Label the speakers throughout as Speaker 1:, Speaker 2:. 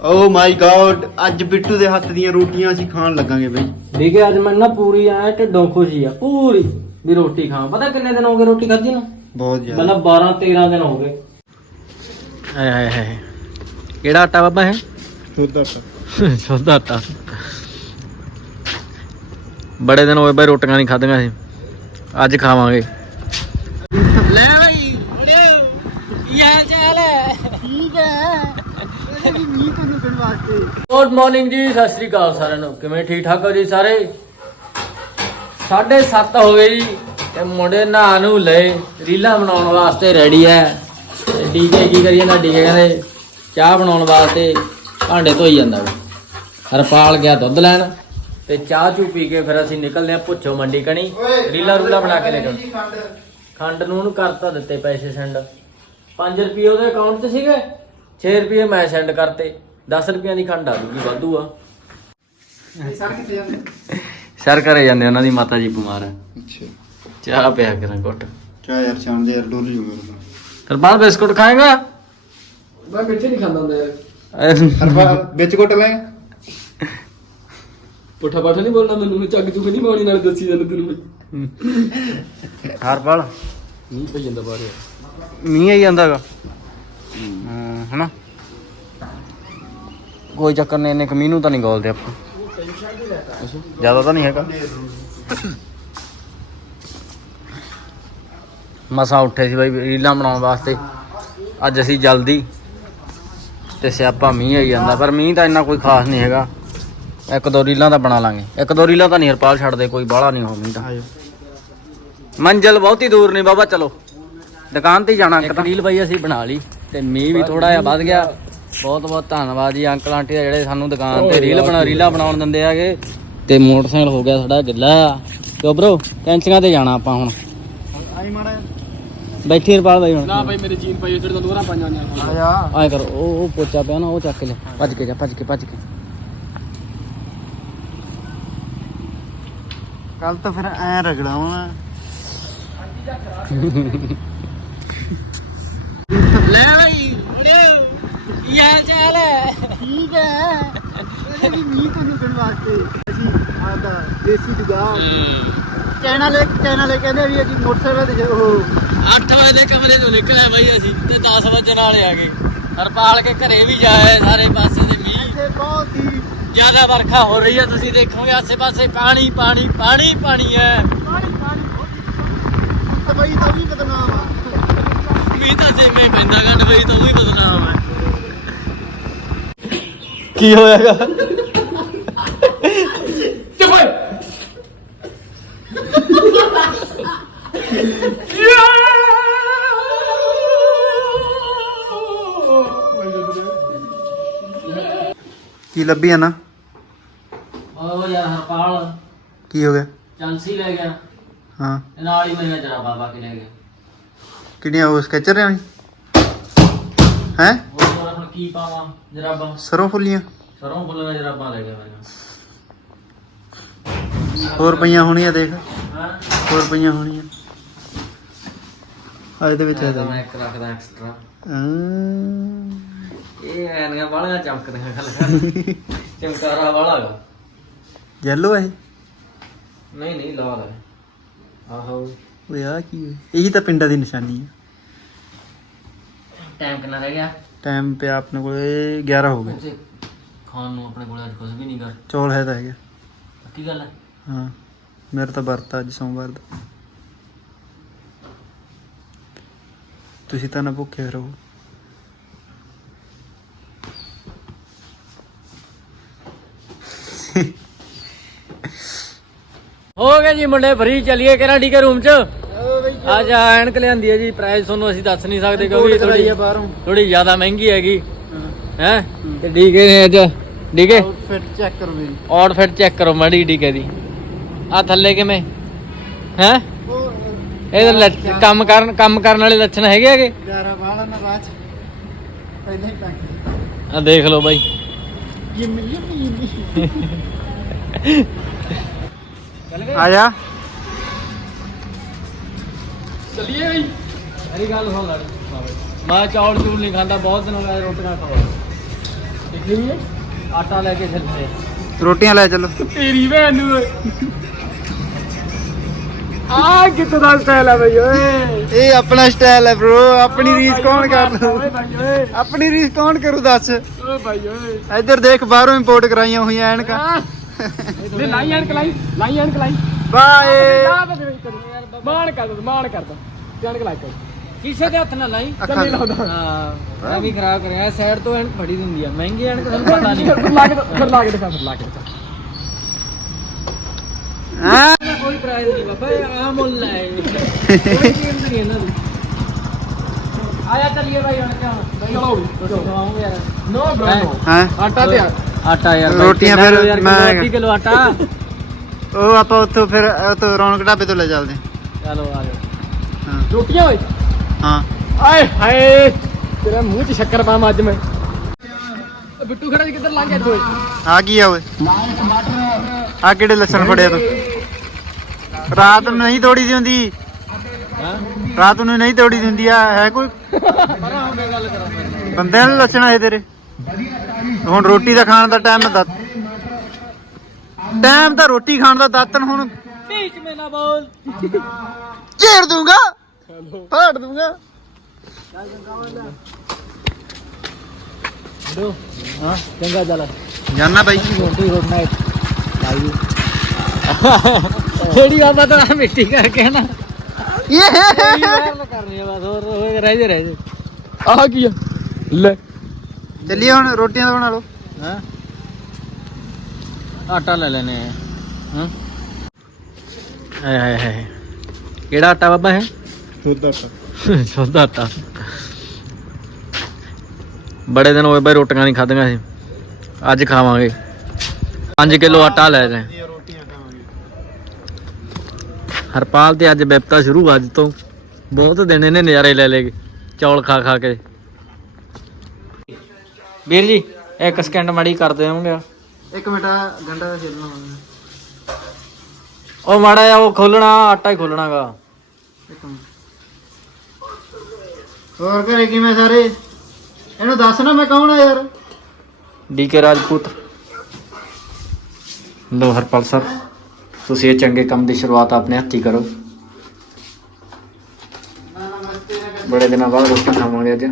Speaker 1: ਓ ਮਾਈ god ਅੱਜ ਬਿੱਟੂ ਦੇ ਹੱਥ ਦੀਆਂ ਰੋਟੀਆਂ ਅਸੀਂ ਖਾਣ ਲੱਗਾਂਗੇ ਬਈ।
Speaker 2: ਠੀਕ ਹੈ ਅੱਜ ਮੈਨੂੰ ਨਾ ਪੂਰੀ ਐ ਢਿੱਡੋਂ ਖੁਸ਼ੀ ਆ ਪੂਰੀ ਵੀ ਰੋਟੀ ਖਾਵਾਂ। ਪਤਾ ਕਿੰਨੇ ਦਿਨ ਹੋ ਗਏ ਰੋਟੀ ਖਾਧੀ ਨੂੰ?
Speaker 1: ਬਹੁਤ ਜ਼ਿਆਦਾ।
Speaker 2: ਮਤਲਬ 12 13 ਦਿਨ ਹੋ ਗਏ। ਹਾਏ ਹਾਏ ਹਾਏ ਕਿਹੜਾ ਆਟਾ ਬਾਬਾ ਹੈ
Speaker 1: ਦੁੱਧ ਆਟਾ।
Speaker 2: ਸ਼ੁੱਧ ਆਟਾ। ਬੜੇ ਦਿਨ ਹੋਏ ਬਈ ਰੋਟੀਆਂ ਨਹੀਂ ਖਾਧੀਆਂ ਸੀ ਅੱਜ ਖਾਵਾਂਗੇ। ਲੈ ਬਈ ਬੜਿਓ ਕੀ ਹਾਲ ਚਾਲ ਹੈ?
Speaker 1: ਠੀਕ ਹੈ। ਵੀ ਮੀਂਹ ਤੋਂ ਰੁਕਣ ਵਾਸਤੇ
Speaker 2: ਗੁੱਡ ਮਾਰਨਿੰਗ ਜੀ, ਸਤਿ ਸ੍ਰੀ ਅਕਾਲ ਸਾਰਿਆਂ ਨੂੰ। ਕਿਵੇਂ ਠੀਕ ਠਾਕ ਹੋ ਜੀ ਸਾਰੇ? 7:30 ਹੋ ਗਏ ਜੀ ਤੇ ਮੁੰਡੇ ਨਹਾ ਨੂੰ ਲਏ, ਰੀਲਾਂ ਬਣਾਉਣ ਵਾਸਤੇ ਰੈਡੀ ਹੈ ਡੀਕੇ ਕੀ ਕਰੀ ਜਾਂਦਾ ਡੀਕੇ ਕਹਿੰਦੇ, ਚਾਹ ਬਣਾਉਣ ਵਾਸਤੇ ਭਾਂਡੇ ਧੋਈ ਜਾਂਦਾ ਹਰਪਾਲ ਗਿਆ ਦੁੱਧ ਲੈਣ ਤੇ ਚਾਹ ਚੂ ਪੀ ਕੇ ਫਿਰ ਅਸੀਂ ਨਿਕਲਦੇ ਆ ਪੁੱਛੋ ਮੰਡੀ ਕਣੀ। ਰੀਲਾ ਰੂਲਾਂ ਬਣਾ ਕੇ ਨਿਕਲ ਖੰਡ ਨੂੰ ਉਹਨੂੰ ਕਰਤਾ ਦਿੱਤੇ ਪੈਸੇ ਸੈਂਡ। 5 ਰੁਪਏ ਉਹਦੇ ਅਕਾਊਂਟ 'ਚ ਸੀਗੇ। 6 ਰੁਪਏ ਮੈਂ ਸੈਂਡ ਕਰਤੇ 10 ਰੁਪਈਆਂ ਦੀ ਖੰਡ ਆ ਜੂਗੀ ਵਾਧੂ ਆ।
Speaker 1: ਸਰ ਕਿੱਥੇ ਜਾਂਦੇ
Speaker 2: ਸਰ ਘਰੇ ਜਾਂਦੇ ਉਹਨਾਂ ਦੀ ਮਾਤਾ ਜੀ ਬਿਮਾਰ ਹੈ
Speaker 1: ਅੱਛਾ।
Speaker 2: ਚਾਹ ਪਿਆ ਕਰਾਂ ਘੁੱਟ।
Speaker 1: ਚਾਹ ਯਾਰ ਸ਼ਾਮ ਦੇ ਯਾਰ ਡੋਲ ਜੂ ਮੇਰੇ ਨਾਲ
Speaker 2: ਤਰਪਾਲ ਬਿਸਕੁਟ ਖਾਏਗਾ?
Speaker 3: ਮੈਂ ਮਿੱਠੇ ਨਹੀਂ ਖਾਂਦਾ ਹੁੰਦਾ ਯਾਰ।
Speaker 1: ਹਰਪਾ ਵਿੱਚ ਘੁੱਟ ਲੈ।
Speaker 3: ਪੁੱਠਾ ਪਾਠਾ ਨਹੀਂ ਬੋਲਣਾ ਮੈਨੂੰ ਚੱਗ ਚੁੱਕ ਨਹੀਂ ਮਾਉਣੀ ਨਾਲ ਦੱਸੀ ਜਾਂਦਾ ਤੈਨੂੰ ਮੈਂ।
Speaker 1: ਹਰਪਾਲ।
Speaker 3: ਨਹੀਂ ਪਈ ਜਾਂਦਾ ਬਾਹਰ
Speaker 1: ਮੀਂਹ ਆਈ ਜਾਂਦਾਗਾ। ਹਨਾ?
Speaker 2: ਕੋਈ ਚੱਕਰ ਨਹੀਂ ਇੰਨੇ ਕਮੀ ਨੂੰ ਤਾਂ ਨਹੀਂ ਗੋਲਦੇ ਆਪਾਂ।
Speaker 1: ਜ਼ਿਆਦਾ ਤਾਂ ਨਹੀਂ ਹੈਗਾ।
Speaker 2: ਮਸਾ ਉੱਠੇ ਸੀ ਬਾਈ ਰੀਲਾਂ ਬਣਾਉਣ ਵਾਸਤੇ। ਅੱਜ ਅਸੀਂ ਜਲਦੀ ਤੇ ਸਿਆਪਾ ਮੀਂਹ ਆਈ ਜਾਂਦਾ ਪਰ ਮੀਂਹ ਤਾਂ ਇੰਨਾ ਕੋਈ ਖਾਸ ਨਹੀਂ ਹੈਗਾ। ਇੱਕ ਦੋ ਰੀਲਾਂ ਤਾਂ ਬਣਾ ਲਾਂਗੇ। ਇੱਕ ਦੋ ਰੀਲਾਂ ਤਾਂ ਨਹੀਂ ਹਰਪਾਲ ਛੱਡਦੇ ਕੋਈ ਬਾਹਲਾ ਨਹੀਂ ਹੋ ਮੀਂਹ ਤਾਂ। ਮੰਜ਼ਲ ਬਹੁਤੀ ਦੂਰ ਨਹੀਂ ਬਾਬਾ ਚਲੋ। ਦੁਕਾਨ ਤੇ ਹੀ ਜਾਣਾ ਇੱਕ ਰੀਲ ਬਾਈ ਅਸੀਂ ਬਣਾ ਲਈ। ਤੇ ਮੀਂਹ ਵੀ ਥੋੜਾ ਜਿਹਾ ਵੱਧ ਗਿਆ। ਬਹੁਤ ਬਹੁਤ ਧੰਨਵਾਦ ਜੀ ਅੰਕਲ ਆਂਟੀ ਦਾ ਜਿਹੜੇ ਸਾਨੂੰ ਦੁਕਾਨ ਤੇ ਰੀਲ ਬਣਾ ਰੀਲਾਂ ਬਣਾਉਣ ਦਿੰਦੇ ਆਗੇ ਤੇ ਮੋਟਰਸਾਈਕਲ ਹੋ ਗਿਆ ਸਾਡਾ ਗਿੱਲਾ ਕਿਉਂ ਬ్రో ਕੈਂਚੀਆਂ ਤੇ ਜਾਣਾ ਆਪਾਂ ਹੁਣ।
Speaker 1: ਆਈ ਮਾੜਾ
Speaker 2: ਬੈਠੀ ਹਰਪਾਲ ਬਾਈ ਹੁਣ।
Speaker 3: ਨਾ ਭਾਈ ਮੇਰੇ ਜੀਨ ਪਾਈ ਜਿਹੜੇ ਤਾਂ ਦੋਹਰਾ ਪਾਈਆਂ ਨੇ।
Speaker 1: ਆਇਆ।
Speaker 2: ਆਏ ਕਰੋ ਉਹ ਉਹ ਪੋਚਾ ਪਿਆ ਨਾ ਉਹ ਚੱਕ ਲੈ। ਭੱਜ ਕੇ ਜਾ ਭੱਜ ਕੇ ਭੱਜ ਕੇ।
Speaker 1: ਕੱਲ ਤਾਂ ਫਿਰ ਐ ਰਗੜਾਵਾਂ
Speaker 2: ਲੈ ਬਾਈ ਬੜਿਓ ਕੀ ਹਾਲ ਚਾਲ ਹੈ?
Speaker 1: ਠੀਕ ਹੈ। ਇਹ ਵੀ ਮੀਂਹ ਤੋਂ ਰੁਕਣ ਵਾਸਤੇ। ਅਸੀਂ ਆਦਾ ਦੇਸੀ ਦੁਕਾਨ ਚੈਨਲ ਇੱਕ ਚੈਨਲ ਕਹਿੰਦੇ ਵੀ ਅਸੀਂ ਮੋਟਰਸਾਈਕਲ ਤੇ ਉਹ
Speaker 2: 8 ਵਜੇ ਦੇ ਕਮਰੇ ਤੋਂ ਨਿਕਲਿਆ ਬਾਈ ਅਸੀਂ ਤੇ 10 ਵਜੇ ਨਾਲ ਆ ਗਏ। ਹਰਪਾਲ ਕੇ ਘਰੇ ਵੀ ਜਾਏ ਸਾਰੇ ਪਾਸੇ ਤੇ ਮੀਂਹ।
Speaker 1: ਇੱਥੇ ਬਹੁਤ ਹੀ
Speaker 2: ਜ਼ਿਆਦਾ ਵਰਖਾ ਹੋ ਰਹੀ ਹੈ ਤੁਸੀਂ ਦੇਖੋਗੇ ਆਸੇ ਪਾਸੇ ਪਾਣੀ ਪਾਣੀ ਪਾਣੀ ਪਾਣੀ ਹੈ।
Speaker 1: ਪਾਣੀ ਪਾਣੀ ਤਬਈ ਤਾਂ ਵੀ ਬਦਨਾਮ ਆ।
Speaker 2: ਮੀਂਹ ਤਾਂ ਸੇਵੇਂ ਪੈਂਦਾ ਗੰਡ ਬਈ ਤਾਂ ਉਹ ਵੀ ਬਦਨਾਮ ਹੈ
Speaker 1: ਕੀ ਹੋਇਆਗਾ?
Speaker 3: ਚੁੱਪ ਓਏ
Speaker 1: ਕੀ ਲੱਭੀ ਆ ਨਾ?
Speaker 2: ਉਹ ਯਾਰ ਹਰਪਾਲ।
Speaker 1: ਕੀ ਹੋ ਗਿਆ?
Speaker 2: ਚਾਂਸੀ ਲੈ ਗਿਆ।
Speaker 1: ਹਾਂ।
Speaker 2: ਤੇ ਨਾਲ ਹੀ ਮੇਰੀਆਂ ਜਰਾਬਾਂ ਪਾ ਕੇ ਲੈ ਗਿਆ।
Speaker 1: ਕਿਹੜੀਆਂ ਉਹ ਸਕੈਚਰ ਰਿਆਂ ਹੈ?
Speaker 2: ਕੀ ਪਾਵਾਂ ਜਰਾਬਾਂ?
Speaker 1: ਸਰੋਂ ਫੁੱਲੀਆਂ।
Speaker 2: ਸਰੋਂ ਫੁੱਲਾਂ ਜਰਾਬਾਂ ਲੈ ਗਿਆ ਮੇਰੀਆਂ
Speaker 1: ਹੋਰ ਪਈਆਂ ਹੋਣੀਆਂ ਦੇਖ।
Speaker 2: ਹਾਂ?
Speaker 1: ਹੋਰ ਪਈਆਂ ਹੋਣੀਆਂ। ਆ ਇਹਦੇ ਵਿੱਚ ਆ
Speaker 2: ਤਾਂ ਮੈਂ ਇੱਕ ਰੱਖਦਾ ਐਕਸਟਰਾ ਇਹ ਐਨੀਆਂ ਵਾਲੀਆਂ ਚਮਕਦੀਆਂ ਗੱਲ ਕਰ। ਚਮਕਾਰਾ ਵਾਲਾ ਗਾ
Speaker 1: ਯੈਲੋ ਹੈ
Speaker 2: ਨਹੀਂ ਨਹੀਂ ਲਾਲ ਹੈ। ਆਹੋ।
Speaker 1: ਓਏ ਆ ਕੀ ਹੈ? ਇਹੀ ਤਾਂ ਪਿੰਡਾਂ ਦੀ ਨਿਸ਼ਾਨੀ ਹੈ।
Speaker 2: ਟਾਈਮ ਕਿੰਨਾ ਰਹਿ ਗਿਆ?
Speaker 1: ਟਾਈਮ ਪਿਆ ਆਪਣੇ ਕੋਲੇ 11 ਹੋ ਗਏ।
Speaker 2: ਖਾਣ ਨੂੰ ਆਪਣੇ ਕੋਲ ਅੱਜ ਕੁਝ ਵੀ ਨਹੀਂ ਕਰ
Speaker 1: ਚੌਲ ਹੈ ਤਾਂ ਹੈਗਾ।
Speaker 2: ਪੱਕੀ ਗੱਲ ਹੈ?
Speaker 1: ਹਾਂ ਮੇਰਾ ਤਾਂ ਵਰਤ ਅੱਜ ਸੋਮਵਾਰ ਦਾ। ਤੁਸੀਂ ਤਾਂ ਨਾ ਭੁੱਖੇ ਰਹੋ।
Speaker 2: ਹੋ ਗਿਆ ਜੀ ਮੁੰਡੇ ਫਰੀ ਚਲੀਏ ਕਿਹੜਾ ਡੀਕੇ ਰੂਮ ਚ। ਅੱਜ ਐਨਕ ਲਿਆਂਦੀ ਹੈ ਜੀ ਪ੍ਰਾਈਸ ਤੁਹਾਨੂੰ ਅਸੀਂ ਦੱਸ ਨਹੀਂ ਸਕਦੇ ਕਿਉਂਕਿ ਥੋੜੀ
Speaker 1: ਬਾਹਰੋਂ।
Speaker 2: ਥੋੜੀ ਜ਼ਿਆਦਾ ਮਹਿੰਗੀ ਹੈਗੀ। ਹੈ। ਤੇ ਡੀਕੇ ਨੇ ਅੱਜ ਡੀਕੇ?
Speaker 1: ਫਿੱਟ ਚੈੱਕ ਕਰੋ ਮੇਰੀ।
Speaker 2: ਆਊਟਫਿਟ ਚੈੱਕ ਕਰੋ ਮਾੜੀ ਡੀਕੇ ਦੀ। ਆ ਥੱਲੇ ਕਿਵੇਂ? ਹੈ? ਇਹ ਲੱਛ- ਕੰਮ ਕਰਨ ਕੰਮ ਕਰਨ ਵਾਲੇ ਲੱਛਣ ਹੈਗੇ ਹੈਗੇ?
Speaker 1: 11 ਬਾਹਰ ਨਾ ਬਾਅਦ ਚ ਪਹਿਲਾਂ ਹੀ ਟੰਗ
Speaker 2: ਆ ਦੇਖ ਲਓ ਬਾਈ।
Speaker 1: ਆ ਜਾ।
Speaker 3: ਚੱਲੀਏ ਬਈ।
Speaker 2: ਮੇਰੀ ਗੱਲ ਸੁਣ ਲੈ। ਮੈਂ ਚੌਲ ਚੂਲ ਨਹੀਂ ਖਾਂਦਾ ਬਹੁਤ ਦਿਨ ਹੋ ਗਏ ਰੋਟੀਆਂ ਖਾਵਾ
Speaker 3: ਨਹੀਂ ਹੈ?
Speaker 2: ਆਟਾ ਲੈ ਕੇ ਚੱਲਦੇ
Speaker 1: ਰੋਟੀਆਂ ਲੈ ਚੱਲੋ।
Speaker 3: ਤੇਰੀ ਭੈਣ ਨੂੰ। ਓਏ। ਆ ਕਿੱਥੋਂ ਦਾ ਸਟਾਈਲ ਆ ਬਈ ਓਏ।
Speaker 1: ਇਹ ਆਪਣਾ ਸਟਾਈਲ ਹੈ bro ਆਪਣੀ ਰੀਸ ਕੌਣ ਕਰ ਲੂ
Speaker 3: ਓਏ ਭਾਈ ਓਏ।
Speaker 1: ਆਪਣੀ ਰੀਸ ਕੌਣ ਕਰੂ ਦੱਸ?
Speaker 3: ਓ ਭਾਈ ਓਏ।
Speaker 1: ਇੱਧਰ ਦੇਖ ਬਾਹਰੋਂ ਇੰਪੋਰਟ ਕਰਾਈਆਂ ਹੋਈਆਂ ਐਨਕਾਂ।
Speaker 3: ਲੈ ਲਾਈ ਐਨਕ ਲਾਈ ਲਾਈ ਐਨਕ ਲਾਈ।
Speaker 1: ਬਾਏ।
Speaker 3: ਮਾਣ ਕਰ ਦੋ ਮਾਣ ਕਰ ਦੋ ਕਰ।
Speaker 2: ਕਿਸੇ ਦੇ ਹੱਥ ਨਾਲ ਲਾਈ।
Speaker 1: ਅੱਖਾਂ
Speaker 3: ਚੱਲੀ ਲਾਉਂਦਾ।
Speaker 2: ਹਾਂ ਮੈਂ ਵੀ ਖਰਾਬ ਕਰਿਆ ਸਾਈਡ ਤੋਂ ਐਨ ਫੜੀ ਦਿੰਦੀ ਆ। ਮਹਿੰਗੀ ਐਨ ਤੁਹਾਨੂੰ ਪਤਾ ਨਹੀਂ।
Speaker 3: ਫਿਰ ਲਾ ਕੇ ਦਿਖਾ, ਫਿਰ ਲਾ ਕੇ ਦਿਖਾ ਫਿਰ ਲਾ ਕੇ ਦਿਖਾ।
Speaker 1: ਹਾਂ।
Speaker 2: ਕੋਈ ਪ੍ਰਾਈਜ਼ ਨਹੀਂ ਬਾਬਾ ਇਹ ਆ ਮੁੱਲ ਹੈ। ਕੋਈ ਕੀਮਤ ਨਹੀਂ ਇਹਨਾਂ ਦੀ। ਆਇਆ ਚੱਲੀਏ ਭਾਈ ਹੁਣ ਕਿਉਂ
Speaker 3: ਚਲੋ ਚਲੋ।
Speaker 2: ਖਵਾਉਂਗੇ ਯਾਰ।
Speaker 3: ਨੋ ਬ੍ਰੋ ਨੋ
Speaker 1: ਹਾਂ।
Speaker 3: ਆਟਾ ਤੇ
Speaker 2: ਆਟਾ ਯਾਰ
Speaker 1: ਰੋਟੀਆਂ ਫਿਰ ਮੈਂ-
Speaker 2: 20 ਕਿਲੋ ਆਟਾ।
Speaker 1: ਉਹ ਆਪਾਂ ਉੱਥੋਂ ਫਿਰ ਉੱਥੋਂ ਰੌਣਕ ਢਾਬੇ ਤੋਂ ਲੈ ਚੱਲਦੇ।
Speaker 2: ਚਲੋ ਆ ਜਾਓ।
Speaker 3: ਰੋਟੀਆਂ ਓਏ।
Speaker 1: ਹਾਂ।
Speaker 3: ਆਏ ਹਾਏ ਤੇਰਾ ਮੂੰਹ 'ਚ ਸ਼ੱਕਰ ਪਾਵਾਂ ਅੱਜ ਮੈਂ। ਬਿੱਟੂ ਖੜਾ ਜੀ ਕਿੱਧਰ ਲੰਘ ਗਿਆ ਓਏ?
Speaker 1: ਆ ਕੀ ਓਏ? ਆ ਕਿਹੜੇ ਲੱਛਣ ਫੜਿਆ ਤੂੰ? ਰਾਤ ਨੂੰ ਨਹੀਂ ਤੋੜੀ ਦੀ ਰਾਤ ਨੂੰ ਨਹੀਂ ਤੋੜੀ ਦੀ ਆ ਹੈ ਕੋਈ? ਬੰਦਿਆਂ ਨੂੰ ਲੱਛਣ ਆਏ ਤੇਰੇ। ਹੁਣ ਰੋਟੀ ਦਾ ਖਾਣ ਦਾ ਟਾਈਮ ਦੱਤ ਟਾਈਮ ਤਾਂ ਰੋਟੀ ਖਾਣ ਦਾ ਦਾਤਨ ਹੁਣ।
Speaker 2: ਬੀਚ ਮੇ ਬੋਲ।
Speaker 1: ਝੇੜ ਦੂੰਗਾ। ਫਾੜ ਦੂੰਗਾ
Speaker 2: ਦੋ। ਹਾਂ ਮਿੱਟੀ ਕਰਕੇ ਨਾ।
Speaker 1: ਇਹ
Speaker 2: ਕਰਨੀ ਆ ਬਸ ਹੋਰ ਹੋਰ ਰਹਿ ਜੇ ਰਹਿ ਜੇ।
Speaker 3: ਆਹ ਕੀ ਆ? ਲੈ।
Speaker 1: ਚੱਲੀਏ ਹੁਣ ਰੋਟੀਆਂ ਦਾ ਬਣਾ ਲਓ।
Speaker 2: ਹਾਂ? ਆਟਾ ਲੈ ਲੈਨੇ ਹਾਂ? ਹਾਏ ਹਾਏ ਹਾਏ ਕਿਹੜਾ ਆਟਾ ਬਾਬਾ ਹੈ ਸੋਦਾ ਬੜੇ ਦਿਨ ਹੋਏ ਬਾਈ ਰੋਟੀਆਂ ਨਹੀਂ ਖਾਧੀਆਂ ਸੀ ਅੱਜ ਖਾਵਾਂਗੇ। 5 ਕਿਲੋ ਆਟਾ ਲੈ ਲੈ ਹਰਪਾਲ ਤੇ ਅੱਜ ਵਿਪਤਾ ਸ਼ੁਰੂ ਅੱਜ ਤੋਂ। ਬਹੁਤ ਦਿਨ ਇਹਨੇ ਨਜ਼ਾਰੇ ਲੈ ਲਏ। ਚੌਲ ਖਾ ਖਾ ਕੇ। ਵੀਰ ਜੀ ਇੱਕ ਸਕਿੰਟ ਮਾੜੀ ਕਰ ਦੇਵਾਂਗੇ
Speaker 1: ਇੱਕ ਮਿੰਟ ਗੰਡਾ ਦਾ ਛਿਲਣਾ
Speaker 2: ਉਹ ਮਾੜਾ ਉਹ ਖੋਲਣਾ ਆਟਾ ਹੀ ਖੋਲਣਾਗਾ।
Speaker 1: ਇੱਕ ਹੋਰ ਘਰੇ ਕਿਵੇਂ ਸਾਰੇ? ਇਹਨੂੰ ਦੱਸ ਨਾ ਮੈਂ ਕੌਣ ਆ ਯਾਰ?
Speaker 2: ਡੀਕੇ ਰਾਜਪੂਤ। ਲੋ ਹਰਪਾਲ ਸਰ, ਤੁਸੀਂ ਇਹ ਚੰਗੇ ਕੰਮ ਦੀ ਸ਼ੁਰੂਆਤ ਆਪਣੇ ਹੱਥੀਂ ਕਰੋ। ਬੜੇ ਦਿਨਾਂ ਬਾਅਦ ਰੋਟੀ ਖਾਵਾਂਗੇ ਅੱਜ।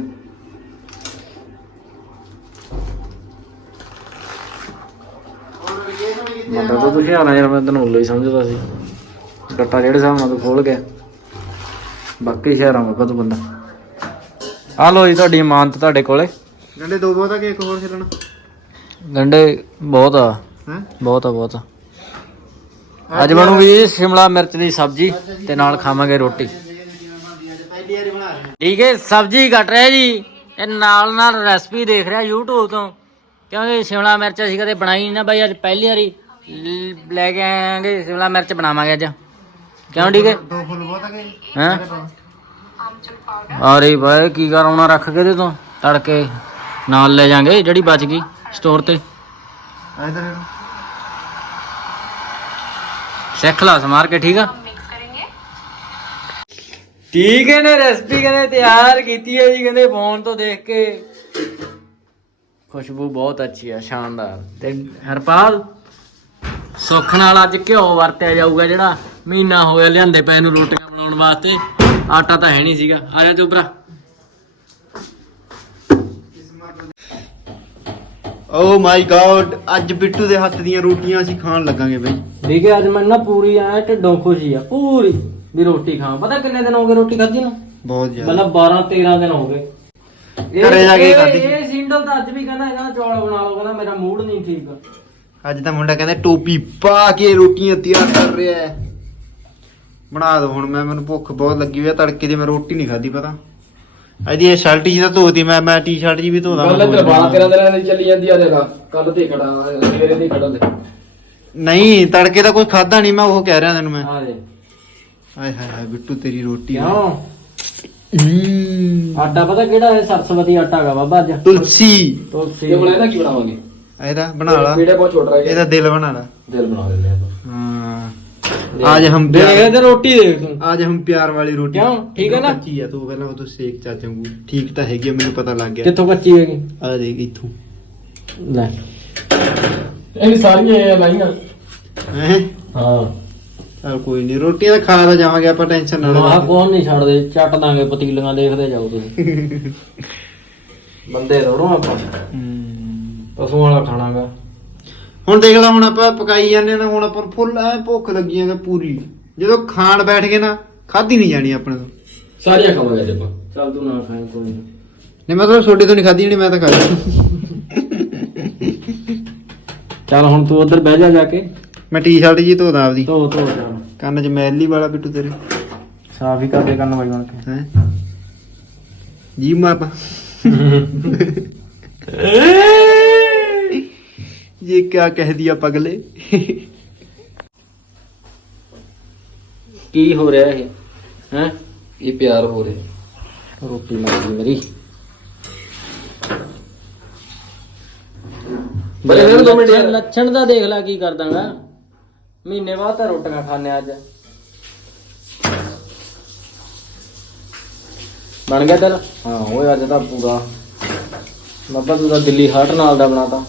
Speaker 2: ਮੰਨਦਾ ਤਾਂ ਤੁਸੀਂ ਆਣਾ ਯਾਰ, ਮੈਂ ਤੈਨੂੰ ਉੱਲੂ ਹੀ ਸਮਝਦਾ ਸੀ। ਗੱਟਾ ਜਿਹੜੇ ਹਿਸਾਬ ਨਾਲ ਤੂੰ ਖੋਲ ਗਿਆ। ਬਾਕੀ ਸ਼ਹਿਰਾਂ ਵਗਾ ਤੂੰ ਬੰਦਾ। ਆ ਲੋ ਜੀ ਤੁਹਾਡੀ ਇਮਾਨਤ ਤੁਹਾਡੇ ਕੋਲੇ।
Speaker 1: ਗੰਡੇ ਦੋ ਬਹੁਤਾ ਕਿ ਇੱਕ ਹੋਰ ਛਿੱਲਣਾ?
Speaker 2: ਗੰਡੇ ਬਹੁਤ ਆ।
Speaker 1: ਹੈ?
Speaker 2: ਬਹੁਤ ਆ ਬਹੁਤ ਆ। ਅੱਜ ਬਣੂਗੀ ਜੀ ਸ਼ਿਮਲਾ ਮਿਰਚ ਦੀ ਸਬਜ਼ੀ ਤੇ ਨਾਲ ਖਾਵਾਂਗੇ ਰੋਟੀ।
Speaker 1: ਪਹਿਲੀ ਵਾਰੀ ਬਣਾ ਰਹੇ
Speaker 2: ਠੀਕ ਹੈ ਸਬਜ਼ੀ ਕੱਟ ਰਿਹਾ ਜੀ। ਇਹ ਨਾਲ ਨਾਲ ਰੈਸਪੀ ਦੇਖ ਰਿਹਾ YouTube ਤੋਂ। ਕਿਉਂਕਿ ਸ਼ਿਮਲਾ ਮਿਰਚ ਅਸੀਂ ਕਦੇ ਬਣਾਈ ਨਹੀਂ ਨਾ ਬਾਈ ਅੱਜ ਪਹਿਲੀ ਵਾਰੀ ਲ- ਲੈ ਕੇ ਆਏਗੇ ਸ਼ਿਮਲਾ ਮਿਰਚ ਬਣਾਵਾਂਗੇ ਅੱਜ। ਕਿਉਂ ਠੀਕ ਹੈ?
Speaker 1: ਦੋ ਫੁੱਲ ਬਹੁਤਾ ਕਿ
Speaker 2: ਹੈਂ? ਅਰੇ ਬਾਈ ਕੀ ਕਰਾਉਣਾ ਰੱਖ ਕੇ ਦੇ ਤੋਂ ਤੜਕੇ ਨਾਲ ਲੈ ਜਾਾਂਗੇ ਜਿਹੜੀ ਬਚ ਗਈ ਸਟੋਰ ਤੇ।
Speaker 1: ਇਧਰ।
Speaker 2: ਸਿੱਖ ਲਾ ਸਮਾਰ ਕੇ ਠੀਕ ਆ? ਠੀਕ ਹੈ ਨੇ ਰੈਸਪੀ ਕਹਿੰਦੇ ਤਿਆਰ ਕੀਤੀ ਹੈ ਜੀ ਕਹਿੰਦੇ ਫੋਨ ਤੋਂ ਦੇਖ ਕੇ। ਖੁਸ਼ਬੂ ਬਹੁਤ ਅੱਛੀ ਆ ਸ਼ਾਨਦਾਰ। ਤੇ ਹਰਪਾਲ ਸੁੱਖ ਨਾਲ ਅੱਜ ਘਿਓ ਵਰਤਿਆ ਜਾਊਗਾ ਜਿਹੜਾ ਮਹੀਨਾ ਹੋਇਆ ਲਿਆਂਦੇ ਪਏ ਨੂੰ ਰੋਟੀਆਂ ਬਣਾਉਣ ਵਾਸਤੇ। ਆਟਾ ਤਾਂ ਹੈ ਨਹੀਂ ਸੀਗਾ। ਆ ਜਾ ਚੋਬਰਾ
Speaker 1: ਓ ਮਾਈ ਗॉड ਅੱਜ ਬਿੱਟੂ ਦੇ ਹੱਥ ਦੀਆਂ ਰੋਟੀਆਂ ਅਸੀਂ ਖਾਣ ਲੱਗਾਂਗੇ ਬਈ।
Speaker 2: ਠੀਕ ਹੈ ਅੱਜ ਮੈਨੂੰ ਨਾ ਪੂਰੀ ਐ ਢਿੱਡੋਂ ਖੁਸ਼ੀ ਆ ਪੂਰੀ ਵੀ ਰੋਟੀ ਖਾਵਾਂ। ਪਤਾ ਕਿੰਨੇ ਦਿਨ ਹੋ ਗਏ ਰੋਟੀ ਖਾਧੀ ਨੂੰ?
Speaker 1: ਬਹੁਤ ਜ਼ਿਆਦਾ।
Speaker 2: ਮਤਲਬ 12 13 ਦਿਨ ਹੋ ਗਏ। ਇਹ-
Speaker 1: ਘਰੇ ਜਾ ਕੇ
Speaker 2: ਇਹ-
Speaker 1: ਖਾਧੀ।
Speaker 2: ਇਹ ਸਿੰਡਲ ਤਾਂ ਅੱਜ ਵੀ ਕਹਿੰਦਾ ਇਹਨਾਂ ਚੌਲ ਬਣਾ ਲਓ ਕਹਿੰਦਾ ਮੇਰਾ ਮੂਡ ਨਹੀਂ ਠੀਕ।
Speaker 1: ਅੱਜ ਤਾਂ ਮੁੰਡਾ ਕਹਿੰਦਾ ਟੋਪੀ ਪਾ ਕੇ ਰੋਟੀਆਂ ਤਿਆਰ ਕਰ ਰਿਹਾ ਹੈ। ਬਣਾ ਦੋ ਹੁਣ ਮੈਂ ਮੈਨੂੰ ਭੁੱਖ ਬਹੁਤ ਲੱਗੀ ਹੋਈ ਆ ਤੜਕੇ ਦੀ ਮੈਂ ਰੋਟੀ ਨਹੀਂ ਖਾਧੀ ਪਤਾ। ਇਹਦੀ ਇਹ ਸ਼ਰਟ ਜੀ ਤਾਂ ਧੋਤੀ ਮੈਂ ਮੈਂ ਟੀ-ਸ਼ਰਟ ਜੀ ਵੀ ਧੋਦਾ
Speaker 3: ਗੱਲ ਤੇ 12 13 ਦਿਨਾਂ ਦੀ ਚੱਲੀ ਜਾਂਦੀ ਆ ਦੇਖਾ ਕੱਲ ਤੇ ਖੜਾ ਸਵੇਰੇ ਤੇ ਖੜਾ ਤੇ
Speaker 1: ਨਹੀਂ ਤੜਕੇ ਦਾ ਕੋਈ ਖਾਦਾ ਨਹੀਂ ਮੈਂ ਉਹ ਕਹਿ ਰਿਹਾ ਤੈਨੂੰ ਮੈਂ।
Speaker 2: ਦੇ।
Speaker 1: ਹਾਏ ਹਾਏ ਹਾਏ ਬਿੱਟੂ ਤੇਰੀ ਰੋਟੀ ਆ।
Speaker 2: ਕਿਉਂ?
Speaker 1: ਹੂੰ।
Speaker 2: ਆਟਾ ਪਤਾ ਕਿਹੜਾ ਹੈ ਸਰਸਵਤੀ ਆਟਾ ਹੈਗਾ ਬਾਬਾ ਅੱਜ?
Speaker 1: ਤੁਲਸੀ।
Speaker 2: ਤੁਲਸੀ।
Speaker 3: ਇਹ ਹੁਣ ਇਹਦਾ ਕੀ ਬਣਾਵਾਂਗੇ?
Speaker 1: ਇਹਦਾ ਬਣਾ ਲਾ।
Speaker 3: ਪੀੜੇ ਬਹੁਤ ਛੋਟ ਰਹੇ
Speaker 1: ਇਹਦਾ ਦਿਲ ਬਣਾ ਲਾ।
Speaker 3: ਦਿਲ ਬਣਾ ਦਿੰਦੇ ਆ
Speaker 1: आज हम
Speaker 2: ਦੇਖ
Speaker 1: प्यार
Speaker 2: ਤੇ ਰੋਟੀ ਦੇਖ ਤੂੰ
Speaker 1: आज हम प्यार वाली रोटी
Speaker 2: क्यों? ठीक है ना?
Speaker 1: ਕੱਚੀ ਆ ਤੂੰ ਪਹਿਲਾਂ ਉਹ ਤੋਂ ਸੇਕ ਚਾਚਾ ਨੂੰ ਠੀਕ ਤਾਂ ਹੈਗੀ ਆ, ਮੈਨੂੰ ਪਤਾ ਲੱਗ ਗਿਆ
Speaker 2: ਕਿੱਥੋਂ ਕੱਚੀ ਹੈਗੀ
Speaker 1: ਆ ਦੇਖ ਇੱਥੋਂ
Speaker 2: ਲੈ
Speaker 3: ਇਹ ਸਾਰੀਆਂ ਇਹ ਲਾਈਆਂ
Speaker 1: ਹੈ
Speaker 3: ਹਾਂ
Speaker 1: ਚਲ ਕੋਈ ਨਹੀਂ ਰੋਟੀ ਤਾਂ ਖਾ ਤਾਂ ਜਾਵਾਂਗੇ ਆਪਾਂ ਟੈਨਸ਼ਨ ਨਾ
Speaker 2: ਆਹ
Speaker 1: ਲਓ
Speaker 2: ਕੋਣ ਨਹੀਂ ਛੱਡਦੇ ਚੱਟ ਦਾਂਗੇ ਪਤੀਲੀਆਂ ਦੇਖਦੇ ਜਾਓ ਤੁਸੀਂ ਬੰਦੇ ਥੋੜੋ ਆਪਾਂ ਪਸ਼ੂ ਵਾਲਾ ਖਾਣਾਗਾ
Speaker 1: ਹੁਣ ਦੇਖ ਲਾ ਹੁਣ ਆਪਾਂ ਪਕਾਈ ਜਾਂਦੇ ਨਾ ਹੁਣ ਆਪਾਂ ਨੂੰ ਫੁੱਲ ਐ ਭੁੱਖ ਲੱਗੀ ਜਾਂਦੀ ਪੂਰੀ। ਜਦੋਂ ਖਾਣ ਬੈਠ ਗਏ ਨਾ ਖਾਧੀ ਨਹੀਂ ਜਾਣੀ ਆਪਣੇ ਤੋਂ।
Speaker 3: ਸਾਰੀਆਂ ਖਾਵਾਂਗੇ ਅੱਜ ਆਪਾਂ।
Speaker 2: ਚੱਲ ਤੂੰ ਨਾ ਖਾਏ ਕੋਈ ਨੀ।
Speaker 1: ਨਹੀਂ ਮਤਲਬ ਛੋਟੇ ਤੋਂ ਨਹੀਂ ਖਾਧੀ ਜਾਣੀ ਮੈਂ ਤਾਂ ਖਾ ਲਈ
Speaker 2: ਚੱਲ ਹੁਣ ਤੂੰ ਉਧਰ ਬਹਿ ਜਾ ਜਾ ਕੇ।
Speaker 1: ਮੈਂ ਟੀ-ਸ਼ਰਟ ਜੀ ਧੋਦਾ ਆਪਦੀ।
Speaker 2: ਧੋ ਧੋ ਚੱਲ
Speaker 1: ਕੰਨ 'ਚ ਮੈਲੀ ਵਾਲਾ ਬਿੱਟੂ ਤੇਰੇ।
Speaker 2: ਸਾਫ਼ ਹੀ ਕਰਦੇ ਕੰਨ ਵਜ ਬਣ ਕੇ।
Speaker 1: ਹੈ? ਜੀ ਮਾਰਦਾ ਇਹ ਕਿਆ ਕਹਿ ਦਿਆ ਪਗਲੇ?
Speaker 2: ਕੀ ਹੋ ਰਿਹਾ ਇਹ? ਹੈ?
Speaker 3: ਇਹ ਪਿਆਰ ਹੋ ਰਿਹਾ।
Speaker 2: ਰੋਟੀ ਮੰਗੀ ਮੇਰੀ।
Speaker 3: ਬਲੇ ਫਿਰ ਦੋ ਮਿੰਟ ਯਾਰ
Speaker 2: ਲੱਛਣ ਦਾ ਦੇਖ ਲੈ ਕੀ ਕਰ ਦਾਂਗਾ ਮਹੀਨੇ ਬਾਅਦ ਤਾਂ ਰੋਟੀਆਂ ਖਾਣੇ ਅੱਜ। ਬਣ ਗਿਆ ਤੇਰਾ? ਹਾਂ ਓਏ ਅੱਜ ਤਾਂ ਪੂਰਾ। ਮੱਬਾ ਤੂੰ ਦਿੱਲੀ ਹਾਟ ਨਾਲ ਦਾ ਬਣਾਤਾ।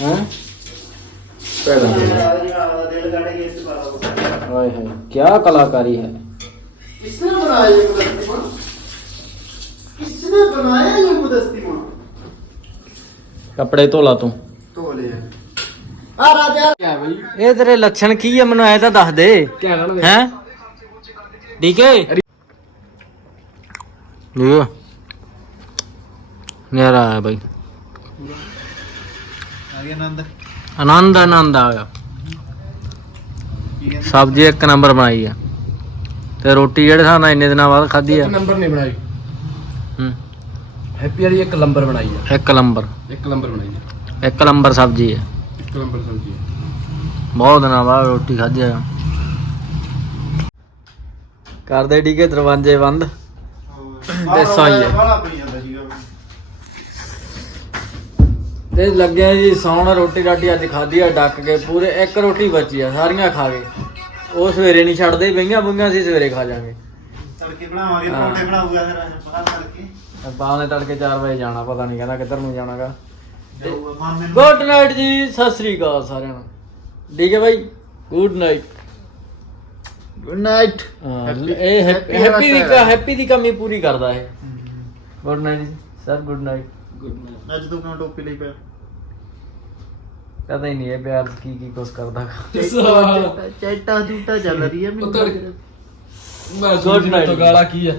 Speaker 2: ਹੈ
Speaker 3: ਭੈੜਾ
Speaker 2: ਹਾਏ ਹਾਏ ਕੀ ਕਲਾਕਾਰੀ ਹੈ
Speaker 1: किसने बनाया ये मुदस्तिमा किसने बनाया ये मुदस्तिमा
Speaker 2: ਕੱਪੜੇ ਧੋਲਾ ਤੂੰ
Speaker 1: तो ले आ राजा
Speaker 3: ਕਿਆ ਬਈ
Speaker 2: ਇਹ ਤੇਰੇ ਲੱਛਣ ਕੀ ਆ ਮੈਨੂੰ ਐ ਤਾਂ ਦੱਸ ਦੇ
Speaker 3: ਕਿਆ ਕਰਨਗੇ
Speaker 2: ਹੈ ਡੀਕੇ ਡੀਕੇ ਨੇਰਾ ਆਇਆ ਬਾਈ ਆਨੰਦ। ਆਨੰਦ ਆ ਗਿਆ। ਸਬਜ਼ੀ ਇੱਕ ਨੰਬਰ ਬਣਾਈ ਆ। ਤੇ ਰੋਟੀ ਜਿਹੜੇ ਸਾਨੂੰ ਇੰਨੇ ਦਿਨਾਂ ਬਾਅਦ ਖਾਧੀ ਆ।
Speaker 3: ਨੰਬਰ ਨਹੀਂ ਬਣਾਈ।
Speaker 2: ਹੂੰ।
Speaker 3: ਹੈਪੀ ਵਾਲੀ ਇੱਕ ਨੰਬਰ ਬਣਾਈ ਆ।
Speaker 2: ਇੱਕ ਨੰਬਰ
Speaker 3: ਇੱਕ ਨੰਬਰ ਬਣਾਈ ਆ।
Speaker 2: ਇੱਕ ਨੰਬਰ ਸਬਜ਼ੀ ਆ।
Speaker 3: ਇੱਕ ਨੰਬਰ ਸਬਜ਼ੀ ਆ।
Speaker 2: ਬਹੁਤ ਦਿਨਾਂ ਬਾਅਦ ਰੋਟੀ ਖਾਧੀ ਆ। ਕਰਦੇ ਡੀਕੇ ਦਰਵਾਜ਼ੇ ਬੰਦ। ਤੇ
Speaker 1: ਸੌਈਏ
Speaker 2: ਤੇ ਲੱਗਿਆ ਜੀ ਸੌਣ ਰੋਟੀ ਰਾਟੀ ਅੱਜ ਖਾਧੀ ਆ ਡੱਕ ਕੇ ਪੂਰੇ ਇੱਕ ਰੋਟੀ ਬਚੀ ਆ ਸਾਰੀਆਂ ਖਾ ਗਏ। ਉਹ ਸਵੇਰੇ ਨਹੀਂ ਛੱਡਦੇ ਬਈਆਂ ਬਈਆਂ ਸੀ ਸਵੇਰੇ ਖਾ ਜਾਾਂਗੇ।
Speaker 1: ਤੜਕੇ ਬਣਾਵਾਂਗੇ। ਪਰੌਂਠੇ ਬਣਾਊਗਾ ਫਿਰ ਅੱਜ ਪਤਾ ਤੜਕੇ।
Speaker 2: ਬਾਹ ਨੇ ਤੜਕੇ 4 ਵਜੇ ਜਾਣਾ ਪਤਾ ਨਹੀਂ ਕਹਿੰਦਾ ਕਿੱਧਰ ਨੂੰ ਜਾਣਾਗਾ। ਗੁੱਡ ਨਾਈਟ ਜੀ ਸਤਿ ਸ੍ਰੀ ਅਕਾਲ ਸਾਰਿਆਂ ਨੂੰ। ਠੀਕ ਹੈ ਬਾਈ? Good night.
Speaker 1: Good night.
Speaker 2: ਇਹ ਹੈਪੀ ਦੀ ਹੈਪੀ ਦੀ ਕਮੀ ਪੂਰੀ ਕਰਦਾ ਇਹ। ਗੁੱਡ ਨਾਈਟ ਜੀ ਸਰ ਗੁੱਡ ਨਾਈਟ।
Speaker 1: ਅੱਜ ਤੂੰ ਕਿਉਂ ਟੋਪੀ ਲਈ ਪਿਆ?
Speaker 2: ਪਤਾ ਹੀ ਨਹੀਂ ਇਹ ਪਿਆਰ ਕੀ ਕੀ ਕੁਛ ਕਰਦਾ।
Speaker 1: ਚੈਟਾ ਚੂਟਾ ਚੱਲ ਰਹੀ ਹੈ
Speaker 3: ਮੈਂ
Speaker 2: Good night.
Speaker 3: ਤੋਂ ਗਾਲਾਂ ਕੀ ਆ?